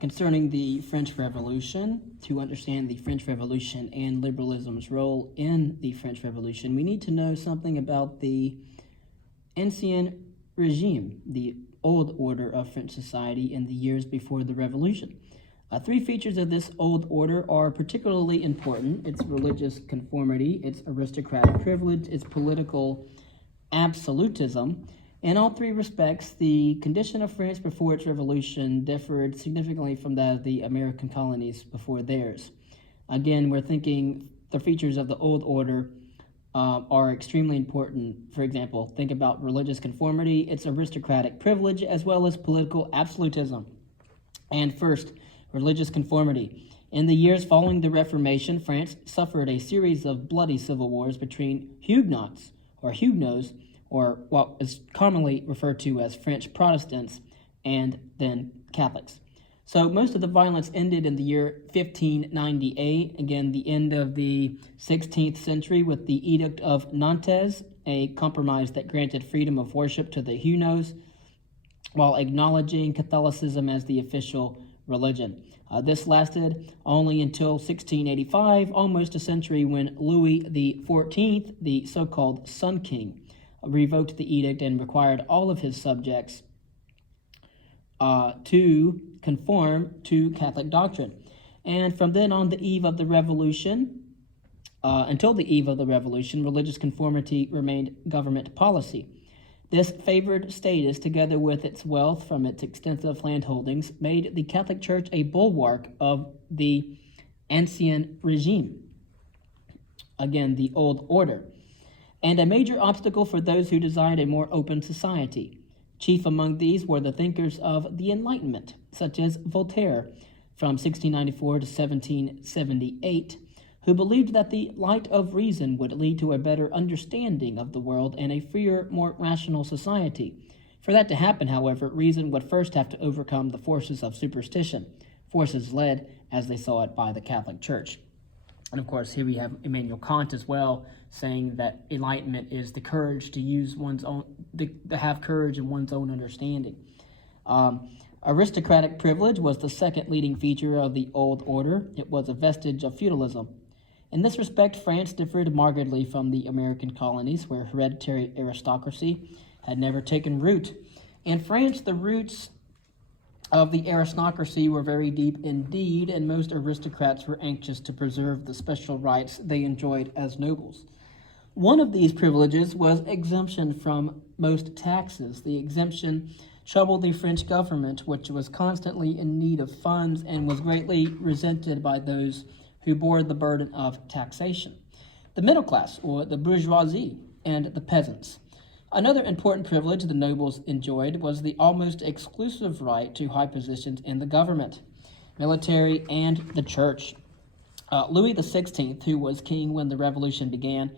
concerning the French Revolution. To understand the French Revolution and liberalism's role in the French Revolution, we need to know something about the Ancien Regime, the old order of French society in the years before the Revolution. Three features of this old order are particularly important: its religious conformity, its aristocratic privilege, its political absolutism. In all three respects, the condition of France before its revolution differed significantly from that of the American colonies before theirs. Again, we're thinking the features of the old order are extremely important. For example, think about religious conformity, its aristocratic privilege, as well as political absolutism. And first, religious conformity. In the years following the Reformation, France suffered a series of bloody civil wars between Huguenots, or what is commonly referred to as French Protestants, and then Catholics. So most of the violence ended in the year 1598, again, the end of the 16th century, with the Edict of Nantes, a compromise that granted freedom of worship to the Huguenots while acknowledging Catholicism as the official religion. This lasted only until 1685, almost a century, when Louis XIV, the so-called Sun King, revoked the edict and required all of his subjects to conform to Catholic doctrine. And from then on, until the eve of the Revolution, religious conformity remained government policy. This favored status, together with its wealth from its extensive landholdings, made the Catholic Church a bulwark of the Ancien Regime, again, the old order, and a major obstacle for those who desired a more open society. Chief among these were the thinkers of the Enlightenment, such as Voltaire, from 1694 to 1778, who believed that the light of reason would lead to a better understanding of the world and a freer, more rational society. For that to happen, however, reason would first have to overcome the forces of superstition, forces led, as they saw it, by the Catholic Church. And of course, here we have Immanuel Kant as well, saying that enlightenment is the courage to use one's own, to have courage in one's own understanding. Aristocratic privilege was the second leading feature of the old order. It was a vestige of feudalism. In this respect, France differed markedly from the American colonies, where hereditary aristocracy had never taken root. In France, the roots of the aristocracy were very deep indeed, and most aristocrats were anxious to preserve the special rights they enjoyed as nobles. One of these privileges was exemption from most taxes. The exemption troubled the French government, which was constantly in need of funds and was greatly resented by those who bore the burden of taxation: the middle class, or the bourgeoisie, and the peasants. Another important privilege the nobles enjoyed was the almost exclusive right to high positions in the government, military, and the church. Louis XVI, who was king when the revolution began,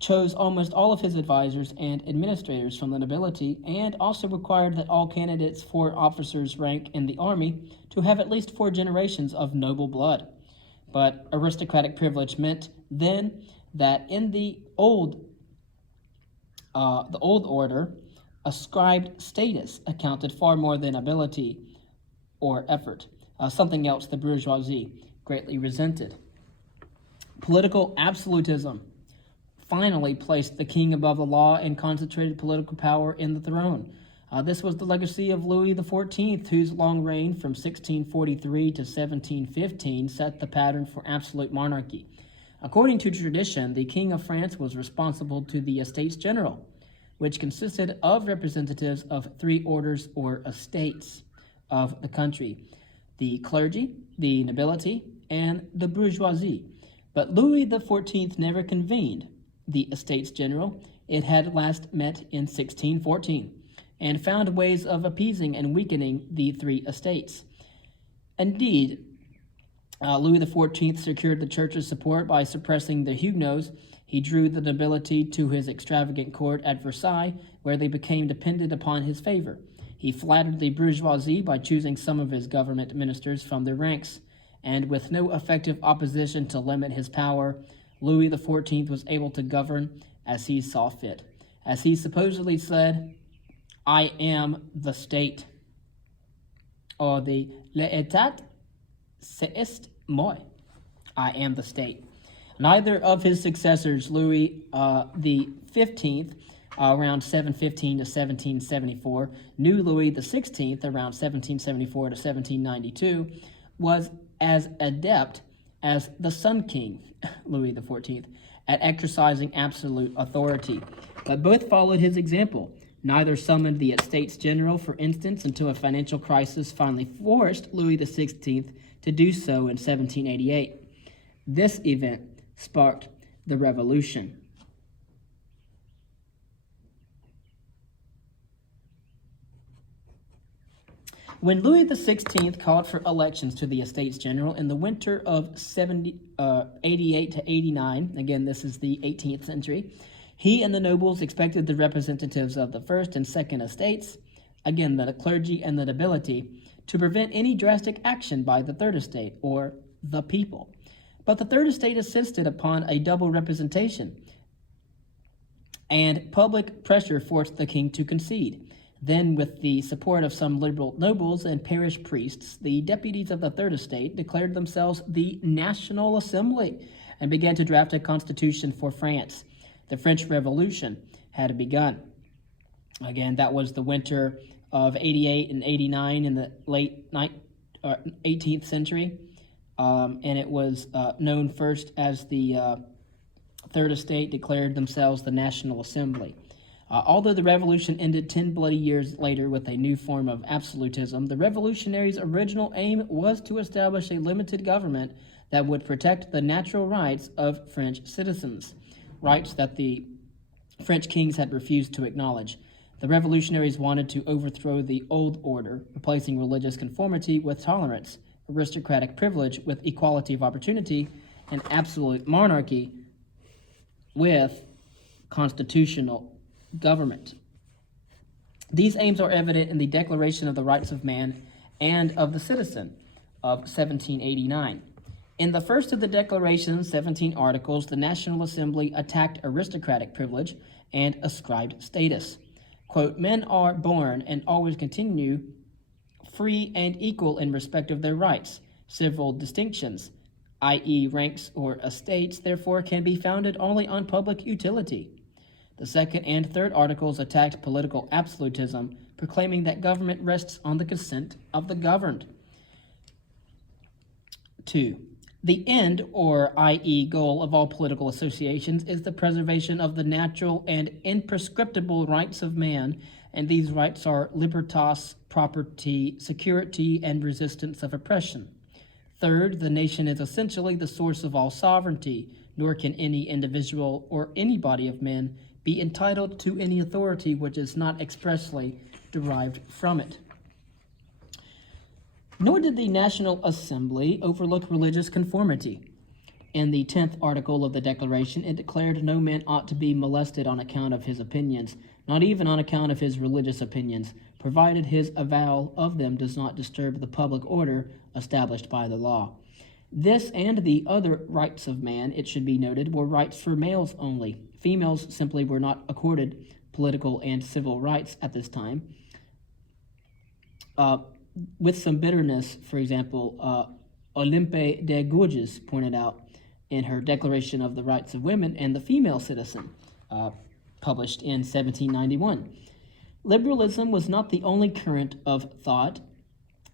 chose almost all of his advisors and administrators from the nobility, and also required that all candidates for officers' rank in the army to have at least 4 generations of noble blood. But aristocratic privilege meant then that in the old order, ascribed status accounted far more than ability or effort, something else the bourgeoisie greatly resented. Political absolutism finally placed the king above the law and concentrated political power in the throne. This was the legacy of Louis XIV, whose long reign from 1643 to 1715 set the pattern for absolute monarchy. According to tradition, the King of France was responsible to the Estates General, which consisted of representatives of 3 orders or estates of the country: the clergy, the nobility, and the bourgeoisie. But Louis XIV never convened the Estates General. It had last met in 1614, and found ways of appeasing and weakening the 3 estates. Indeed, Louis XIV secured the church's support by suppressing the Huguenots. He drew the nobility to his extravagant court at Versailles, where they became dependent upon his favor. He flattered the bourgeoisie by choosing some of his government ministers from their ranks, and with no effective opposition to limit his power, Louis XIV was able to govern as he saw fit. As he supposedly said, "I am the state," or the L'État, c'est moi, I am the state. Neither of his successors, Louis the 15th, around 715 to 1774, new Louis the 16th, around 1774 to 1792, was as adept as the Sun King, Louis the 14th, at exercising absolute authority. But both followed his example. Neither summoned the Estates General, for instance, until a financial crisis finally forced Louis the 16th to do so in 1788. This event sparked the Revolution. When Louis XVI called for elections to the Estates General in the winter of 88 to 89, again, this is the 18th century, he and the nobles expected the representatives of the First and Second Estates, again, the clergy and the nobility, to prevent any drastic action by the Third Estate, or the people. But the Third Estate insisted upon a double representation, and public pressure forced the king to concede. Then, with the support of some liberal nobles and parish priests, the deputies of the Third Estate declared themselves the National Assembly and began to draft a constitution for France. The French Revolution had begun. Again, that was the winter of 88 and 89 in the late 18th century, and it was known first as the Third Estate declared themselves the National Assembly. Although the revolution ended 10 bloody years later with a new form of absolutism, the revolutionaries' original aim was to establish a limited government that would protect the natural rights of French citizens, rights that the French kings had refused to acknowledge. The revolutionaries wanted to overthrow the old order, replacing religious conformity with tolerance, aristocratic privilege with equality of opportunity, and absolute monarchy with constitutional government. These aims are evident in the Declaration of the Rights of Man and of the Citizen of 1789. In the first of the Declaration's 17 articles, the National Assembly attacked aristocratic privilege and ascribed status. Quote, men are born and always continue free and equal in respect of their rights. Civil distinctions, i.e. ranks or estates, therefore can be founded only on public utility. The second and third articles attacked political absolutism, proclaiming that government rests on the consent of the governed. 2. The end, or i.e. goal, of all political associations is the preservation of the natural and imprescriptible rights of man, and these rights are libertas, property, security, and resistance of oppression. Third, the nation is essentially the source of all sovereignty, nor can any individual or any body of men be entitled to any authority which is not expressly derived from it. Nor did the National Assembly overlook religious conformity. In the 10th article of the Declaration, it declared no man ought to be molested on account of his opinions, not even on account of his religious opinions, provided his avowal of them does not disturb the public order established by the law. This and the other rights of man, it should be noted, were rights for males only. Females simply were not accorded political and civil rights at this time. With some bitterness, for example, Olympe de Gouges pointed out in her Declaration of the Rights of Women and the Female Citizen, published in 1791. Liberalism was not the only current of thought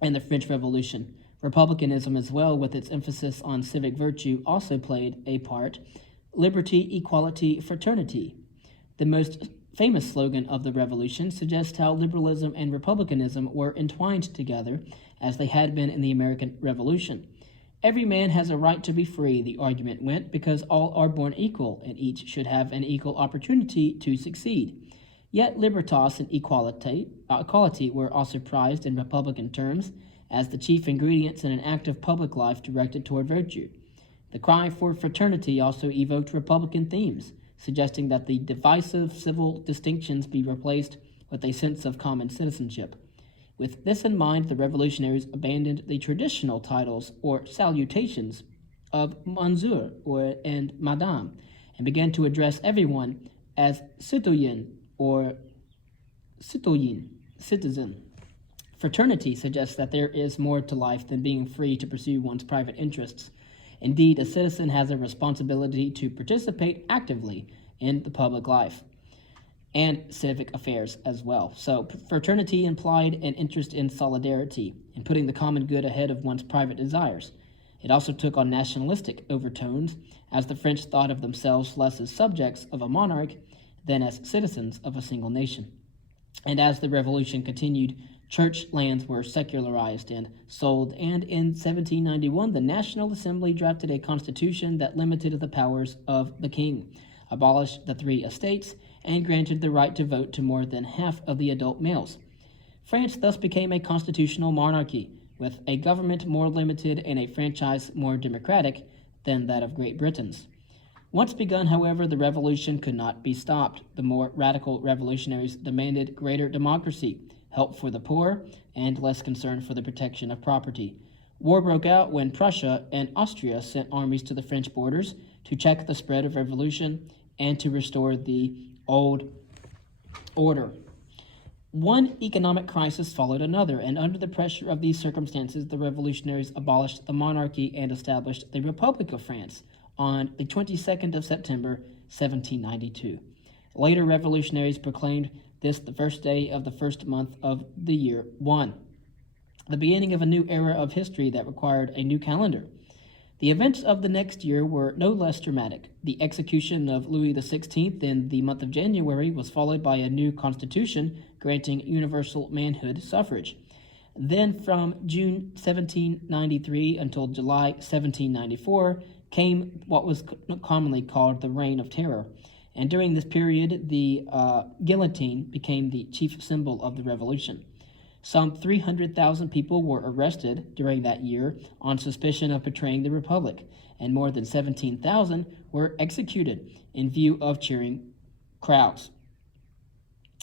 in the French Revolution. Republicanism, as well, with its emphasis on civic virtue, also played a part. Liberty, equality, fraternity. The most famous slogan of the Revolution suggests how liberalism and republicanism were entwined together, as they had been in the American Revolution. Every man has a right to be free, the argument went, because all are born equal, and each should have an equal opportunity to succeed. Yet libertas and equality were also prized in Republican terms as the chief ingredients in an active public life directed toward virtue. The cry for fraternity also evoked Republican themes, suggesting that the divisive civil distinctions be replaced with a sense of common citizenship. With this in mind, the revolutionaries abandoned the traditional titles or salutations of Monsieur and Madame, and began to address everyone as citoyen or citoyenne, citizen. Fraternity suggests that there is more to life than being free to pursue one's private interests. Indeed, a citizen has a responsibility to participate actively in the public life and civic affairs as well. So fraternity implied an interest in solidarity and putting the common good ahead of one's private desires. It also took on nationalistic overtones, as the French thought of themselves less as subjects of a monarch than as citizens of a single nation. And as the revolution continued, church lands were secularized and sold, and in 1791 the National Assembly drafted a constitution that limited the powers of the king, abolished the 3 estates, and granted the right to vote to more than half of the adult males. France thus became a constitutional monarchy, with a government more limited and a franchise more democratic than that of Great Britain's. Once begun, however, the revolution could not be stopped. The more radical revolutionaries demanded greater democracy, help for the poor, and less concern for the protection of property. War broke out when Prussia and Austria sent armies to the French borders to check the spread of revolution and to restore the old order. One economic crisis followed another, and under the pressure of these circumstances, the revolutionaries abolished the monarchy and established the Republic of France on the 22nd of September, 1792. Later revolutionaries proclaimed this the first day of the first month of the year 1, the beginning of a new era of history that required a new calendar. The events of the next year were no less dramatic. The execution of Louis XVI in the month of January was followed by a new constitution granting universal manhood suffrage. Then from June 1793 until July 1794 came what was commonly called the Reign of Terror. And during this period, the guillotine became the chief symbol of the revolution. Some 300,000 people were arrested during that year on suspicion of betraying the Republic, and more than 17,000 were executed in view of cheering crowds.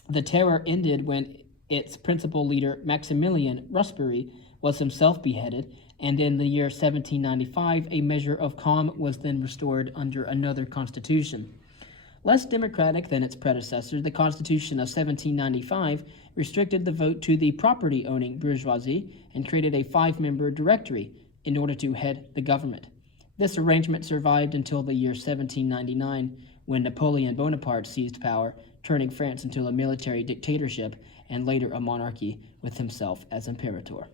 The terror ended when its principal leader, Maximilian Robespierre, was himself beheaded, and in the year 1795, a measure of calm was then restored under another constitution. Less democratic than its predecessor, the Constitution of 1795 restricted the vote to the property-owning bourgeoisie and created a 5-member directory in order to head the government. This arrangement survived until the year 1799, when Napoleon Bonaparte seized power, turning France into a military dictatorship and later a monarchy with himself as imperator.